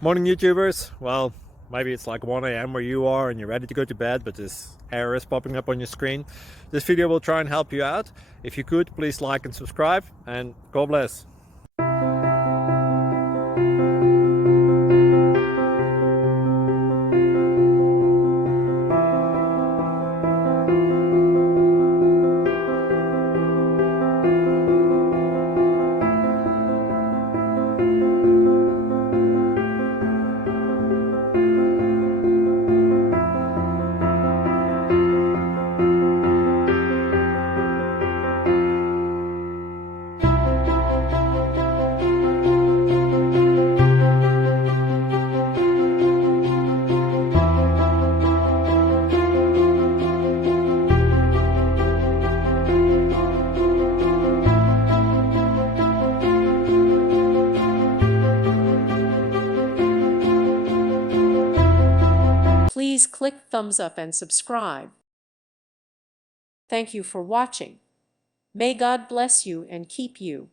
Morning YouTubers. Well, maybe it's like 1 a.m. where you are and you're ready to go to bed, but this error is popping up on your screen. This video will try and help you out. If you could, please like and subscribe, and God bless. Please click thumbs up and subscribe. Thank you for watching. May God bless you and keep you.